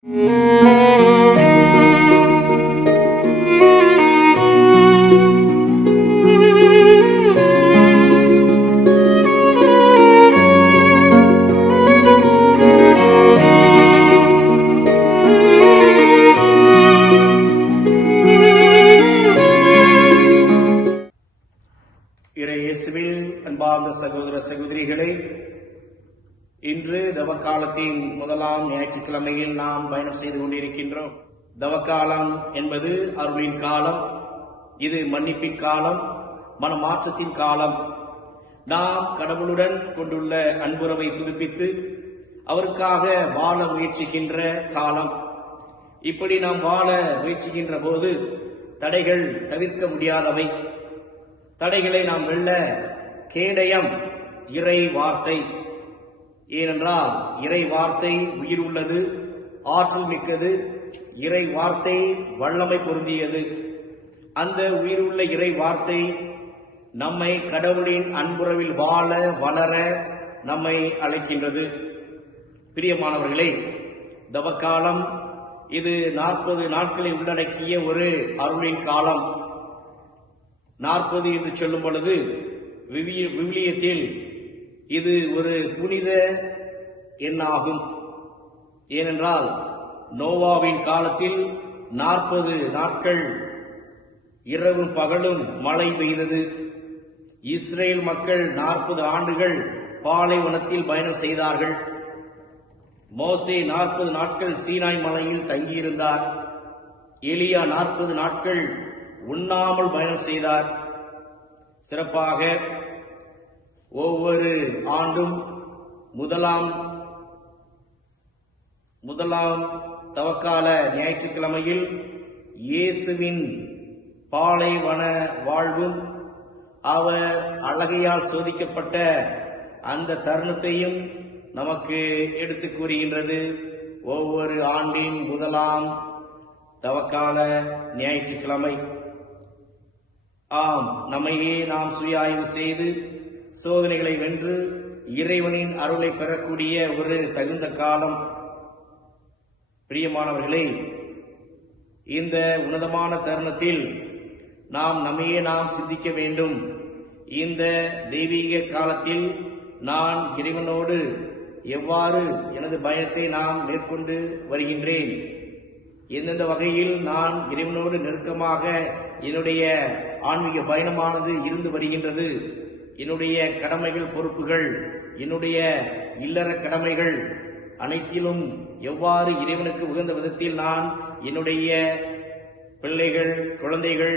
இயேசுவில் அன்பார்ந்த சகோதர சகோதரிகளே, இன்று தவக்காலத்தின் முதலாம் ஞாயிற்றுக்கிழமையில் நாம் பயணம் செய்து கொண்டிருக்கின்றோம். தவக்காலம் என்பது அருளின் காலம், இது மன்னிப்பின் காலம், மனமாற்றத்தின் காலம். நாம் கடவுளுடன் கொண்டுள்ள அன்புறவை புதுப்பித்து அவருக்காக வாழ முயற்சிக்கின்ற காலம். இப்படி நாம் வாழ முயற்சிக்கின்ற போது தடைகள் தவிர்க்க முடியாதவை. தடைகளை நாம் வெல்ல கேடயம் இறை வார்த்தை. ஏனென்றால் இறை வார்த்தை உயிர் உள்ளது, ஆற்றல் மிக்கது. இறை வார்த்தை வல்லமை பொருந்தியது. அந்த உயிர் உள்ள இறை வார்த்தை நம்மை கடவுளின் அன்புறவில் வாழ வளர நம்மை அழைக்கின்றது. பிரியமானவர்களே, தவக்காலம் இது 40 நாட்களை உள்ளடக்கிய ஒரு அருளின் காலம். 40 என்று சொல்லும் பொழுது விவிலியத்தில் இது ஒரு புனித எண்ணாகும். ஏனென்றால் நோவாவின் காலத்தில் 40 நாட்கள் இரவும் பகலும் மழை பெய்தது. இஸ்ரேல் மக்கள் 40 ஆண்டுகள் பாலைவனத்தில் பயணம் செய்தார்கள். மோசே 40 நாட்கள் சீனாய் மலையில் தங்கியிருந்தார். எலியா 40 நாட்கள் உண்ணாமல் பயணம் செய்தார். சிறப்பாக ஒவ்வொரு ஆண்டும் முதலாம் தவக்கால ஞாயிற்றுக்கிழமையில் இயேசுவின் பாலைவன வாழ்வும் அவர் அழகையால் சோதிக்கப்பட்ட அந்த தருணத்தையும் நமக்கு எடுத்துக் கூறுகின்றது. ஒவ்வொரு ஆண்டின் முதலாம் தவக்கால ஞாயிற்றுக்கிழமை. ஆம், நம்மையே நாம் சுய ஆய்வு செய்து சோதனைகளை வென்று இறைவனின் அருளை பெறக்கூடிய ஒரு தகுந்த காலம். பிரியமானவர்களே, இந்த உன்னதமான தருணத்தில் நாம் நம்மையே நாம் சிந்திக்க வேண்டும். இந்த தெய்வீக காலத்தில் நான் இறைவனோடு எவ்வாறு எனது பயணத்தை நான் மேற்கொண்டு வருகின்றேன், எந்தெந்த வகையில் நான் இறைவனோடு நெருக்கமாக என்னுடைய ஆன்மீக பயணமானது இருந்து வருகின்றது, என்னுடைய கடமைகள் பொறுப்புகள், என்னுடைய இல்லற கடமைகள் அனைத்திலும் எவ்வாறு இறைவனுக்கு உகந்த விதத்தில் நான் என்னுடைய பிள்ளைகள், குழந்தைகள்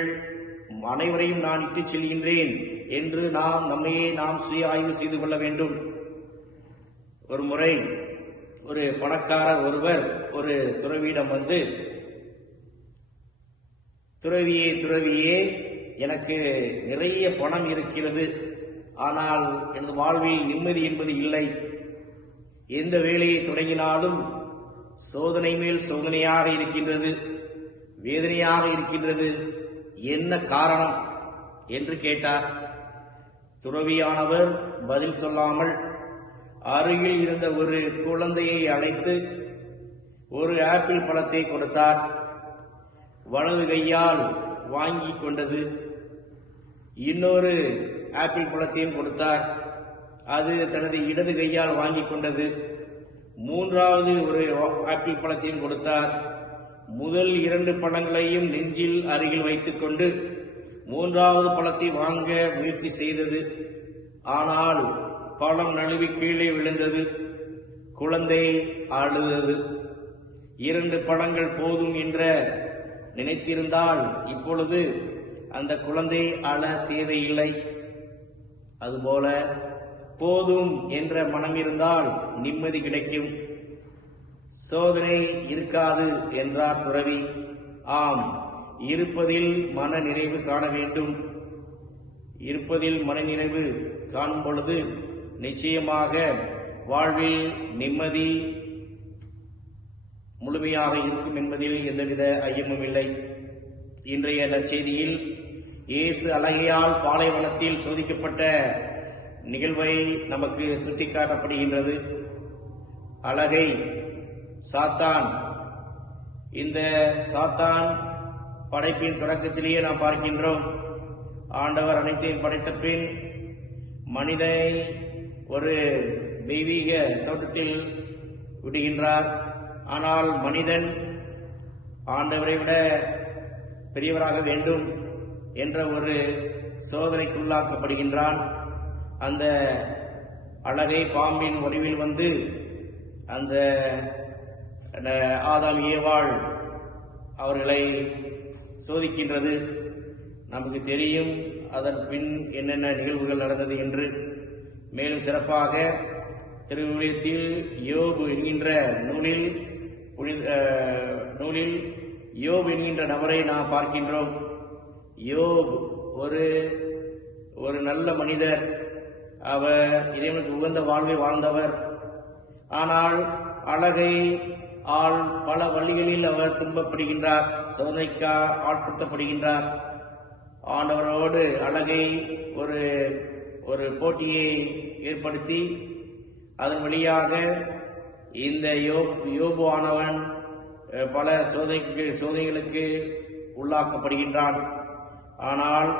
அனைவரையும் நான் இட்டுச் செல்கின்றேன் என்று நாம் நம்மையே நாம் சுய ஆய்வு செய்து கொள்ள வேண்டும். ஒரு முறை ஒரு பணக்காரர் ஒருவர் ஒரு துறவியிடம் வந்து, துறவியே, எனக்கு நிறைய பணம் இருக்கிறது, ஆனால் எனது வாழ்வில் நிம்மதி என்பது இல்லை. எந்த வேலையை தொடங்கினாலும் சோதனை மேல் சோதனையாக இருக்கின்றது, வேதனையாக இருக்கின்றது, என்ன காரணம் என்று கேட்டார். துறவியானவர் பதில் சொல்லாமல் அருகில் இருந்த ஒரு குழந்தையை அழைத்து ஒரு ஆப்பிள் பழத்தை கொடுத்தார். வலது கையால் வாங்கி கொண்டது. இன்னொரு ஆப்பிள் பழத்தையும் கொடுத்தார். அது தனது இடது கையால் வாங்கி கொண்டது. மூன்றாவது ஒரு ஆப்பிள் பழத்தையும் கொடுத்தார். முதல் 2 பழங்களையும் நெஞ்சில் அருகில் வைத்துக் கொண்டு 3வது பழத்தை வாங்க முயற்சி செய்தது. ஆனால் பழம் நழுவி கீழே விழுந்தது. குழந்தை அழுதது. 2 பழங்கள் போதும் என்ற நினைத்திருந்தால் இப்பொழுது அந்த குழந்தை அழ தேவையில்லை. அதுபோல போதும் என்ற மனம் இருந்தால் நிம்மதி கிடைக்கும், சோதனை இருக்காது என்றார் துறவி. ஆம், இருப்பதில் மன நிறைவு காண வேண்டும். இருப்பதில் மன நிறைவு காணும் பொழுது நிச்சயமாக வாழ்வில் நிம்மதி முழுமையாக இருக்கும் என்பதில் எந்தவித ஐயமும் இல்லை. இன்றைய நற்செய்தியில் இயேசு அழகையால் பாலைவனத்தில் சோதிக்கப்பட்ட நிகழ்வை நமக்கு சுட்டிக்காட்டப்படுகின்றது. அழகை சாத்தான் இந்த சாத்தான் படைப்பின் தொடக்கத்திலேயே நாம் பார்க்கின்றோம். ஆண்டவர் அனைத்தையும் படைத்த பின் மனிதனை ஒரு தெய்வீக தோட்டத்தில் விடுகின்றார். ஆனால் மனிதன் ஆண்டவரை விட பெரியவராக வேண்டும் என்ற ஒரு சோதனைக்குள்ளாக்கப்படுகின்றான். அந்த அழகை பாம்பின் வடிவில் வந்து அந்த ஆதாம் ஏவாள் அவர்களை சோதிக்கின்றது. நமக்கு தெரியும் அதன் பின் என்னென்ன நிகழ்வுகள் நடந்தது என்று. மேலும் சிறப்பாக திருவிழியத்தில் யோபு என்கின்ற நூலில் யோபு என்கின்ற நபரை நாம் பார்க்கின்றோம். யோபு ஒரு நல்ல மனிதர். அவர் இறைவனுக்கு உகந்த வாழ்வை வாழ்ந்தவர். ஆனால் அழகை பல வழிகளில் அவர் துன்பப்படுகின்றார், சோதனைக்கா ஆட்படுத்தப்படுகின்றார். ஆண்டவரோடு அழகை ஒரு போட்டியை ஏற்படுத்தி அதன் வழியாக இந்த யோபு ஆனவன் பல சோதனைகளுக்கு உள்ளாக்கப்படுகின்றான். ஆனால்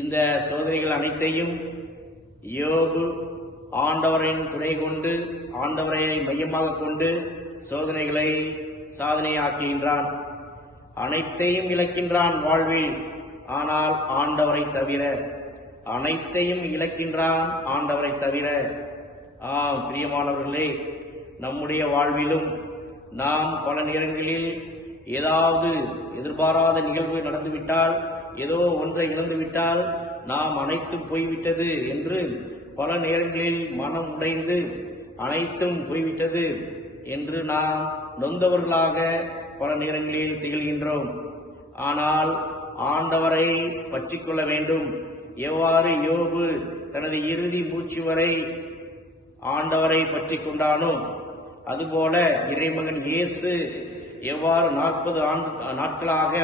இந்த சோதனைகள் அனைத்தையும் யோபு ஆண்டவரின் துணை கொண்டு, ஆண்டவரை மையமாக கொண்டு சோதனைகளை சாதனையாக்குகின்றான். அனைத்தையும் இழக்கின்றான் வாழ்வில், ஆனால் ஆண்டவரை தவிர. அனைத்தையும் இழக்கின்றான் ஆண்டவரை தவிர. பிரியமானவர்களே, நம்முடைய வாழ்விலும் நாம் பல நேரங்களில் ஏதாவது எதிர்பாராத நிகழ்வு நடந்துவிட்டால், ஏதோ ஒன்றை இழந்துவிட்டால் நாம் அனைத்தும் போய்விட்டது என்று பல நேரங்களில் மனம் உடைந்து அனைத்தும் போய்விட்டது என்று நாம் நொந்தவர்களாக பல நேரங்களில் திகழ்கின்றோம். ஆனால் ஆண்டவரை பற்றிக் கொள்ள வேண்டும். எவ்வாறு யோபு தனது இறுதி மூச்சு வரை ஆண்டவரை பற்றி கொண்டானோ, அதுபோல இறைமகன் இயேசு எவ்வாறு 40 நாட்களாக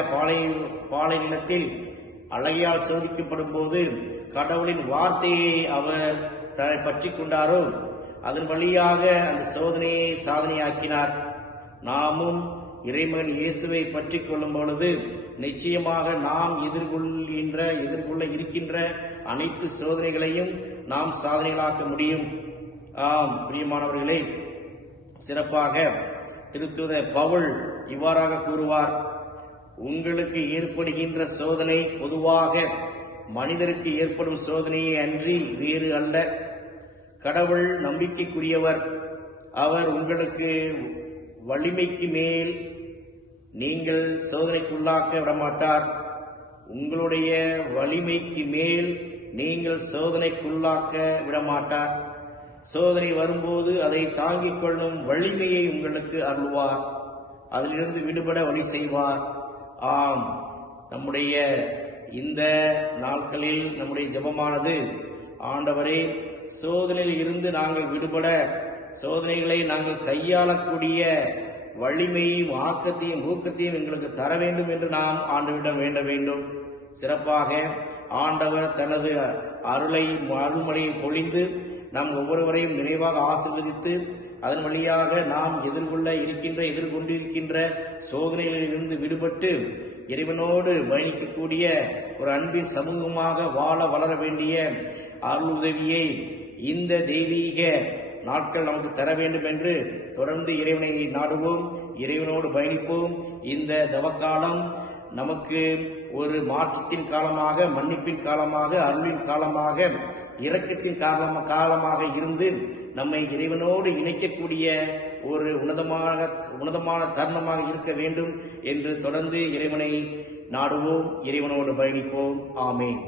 பாலை நிலத்தில் அழகியால் சோதிக்கப்படும் போது கடவுளின் வார்த்தையை அவர் தன்னை பற்றி கொண்டாரோ, அதன் வழியாக அந்த சோதனையை சாதனையாக்கினார். நாமும் இறைமகன் இயேசுவை பற்றி கொள்ளும் பொழுது நிச்சயமாக நாம் எதிர்கொள்ள இருக்கின்ற அனைத்து சோதனைகளையும் நாம் சாதனைகளாக்க முடியும். பிரியமானவர்களே, சிறப்பாக திருத்தூதர் பவுல் இவ்வாறாக கூறுவார்: உங்களுக்கு ஏற்படுகின்ற சோதனை பொதுவாக மனிதருக்கு ஏற்படும் சோதனையை அன்றி வேறு அல்ல. கடவுள் நம்பிக்கைக்குரியவர். அவர் உங்களுக்கு வலிமைக்கு மேல் நீங்கள் சோதனைக்குள்ளாக்க விடமாட்டார். உங்களுடைய வலிமைக்கு மேல் நீங்கள் சோதனைக்குள்ளாக்க விடமாட்டார். சோதனை வரும்போது அதை தாங்கிக் கொள்ளும் வலிமையை உங்களுக்கு அருள்வார். அதிலிருந்து விடுபட வழி செய்வார். நம்முடைய இந்த நாட்களில் நம்முடைய ஜெபமானது, ஆண்டவரே, சோதனையில் இருந்து நாங்கள் விடுபட, சோதனைகளை நாங்கள் கையாளக்கூடிய வலிமையும் ஆக்கத்தையும் ஊக்கத்தையும் எங்களுக்கு தர வேண்டும் என்று நாம் ஆண்டவரிடம் வேண்ட வேண்டும். சிறப்பாக ஆண்டவர் தனது அருள்மழையை பொழிந்து நம் ஒவ்வொருவரையும் நிறைவாக ஆசீர்வதித்து அதன் வழியாக நாம் எதிர்கொண்டிருக்கின்ற சோதனைகளில் இருந்து விடுபட்டு இறைவனோடு பயணிக்கக்கூடிய ஒரு அன்பின் சமூகமாக வாழ வளர வேண்டிய அருள் உதவியை இந்த தெய்வீக நாட்கள் நமக்கு தர வேண்டும் என்று தொடர்ந்து இறைவனை நாடுவோம், இறைவனோடு பயணிப்போம். இந்த தவக்காலம் நமக்கு ஒரு மாற்றத்தின் காலமாக, மன்னிப்பின் காலமாக, அருளின் காலமாக, இரக்கத்தின் காலமாக இருந்து நம்மை இறைவனோடு இணைக்கக்கூடிய ஒரு உன்னதமான தருணமாக இருக்க வேண்டும் என்று தொடர்ந்து இறைவனை நாடுவோம், இறைவனோடு பயணிப்போம். ஆமென்.